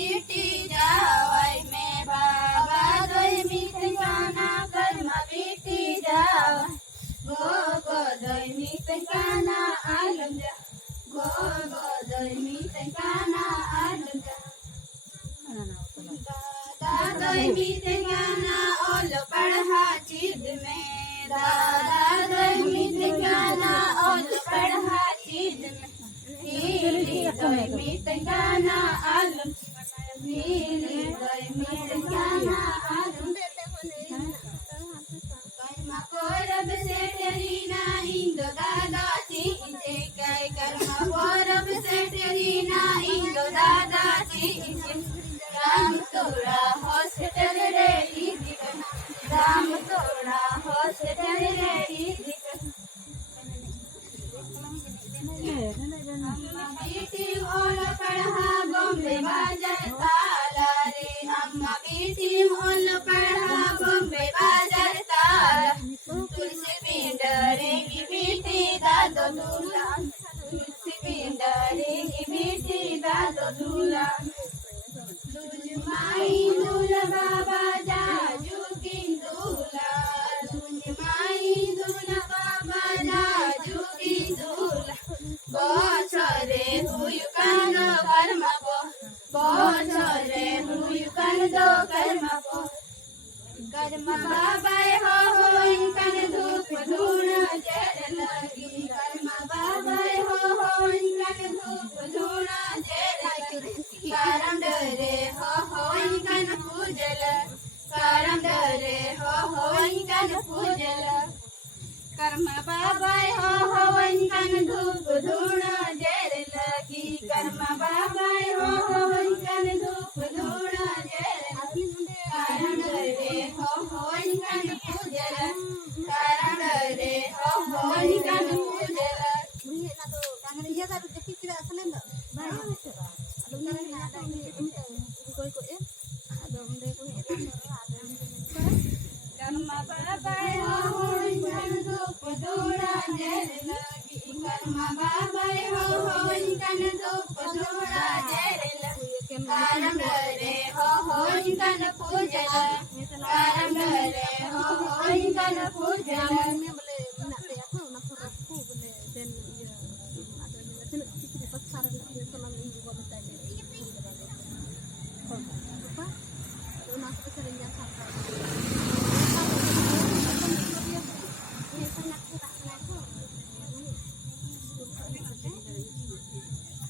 BT जावाय में बाबा दोय मितकाना कर्म बीटी जावाय गो गो दोय मितकाना आलम जा गो गो दोय मितकाना आलम जा दादा दोय मितकाना ओल पढ़ा चिद में दादा दोय मितकाना ओल पढ़ा चिद में हीली दोय मितकाना आलम हीली दोय मितकाना आलम कर्मा कोरब से तेरी ना इंदो दादा चीचे काय कर्मा कोरब से तेरी ना इंदो दादा चीचे राम तोड़ा हॉस्पिटल रे इदिकन राम तोड़ा हॉस्पिटल रे इदिकन अम्मा बेटी ओल पढ़ा बॉम्बे बाजार ताला रे अम्मा बेटी ओल पढ़ा बॉम्बे बाजार ताला तुलसी पिंडरे की बेटी दादो दूल्हा तुलसी पिंडरे की बेटी दादो दूल्हा दूज माई दूल्हा बाबा जाजू की दूल्हा दूज माई दूल्हा बाबा जाजू की दूल्हा बछरे हुई कानो कर्म बछरे हुई कानो कर्म कर्म बाबाय हो इनकन धूप धूण जर लगी कर्म बाबाय हो इनकन धूप धूण जर लगी करम डरे हो इनकन पूजल करम डरे हो इनकन पूजल कर्म बाबाय हो इनकन धूप धूण जर लगी कर्म बाबाय हो इनकन धूप धूण जर लगी करम डरे हो इनकन पूजल करम डरे हो इनकन पूजल कर्म बाबाय हो इनकन धूप धूण जर लगी कर्म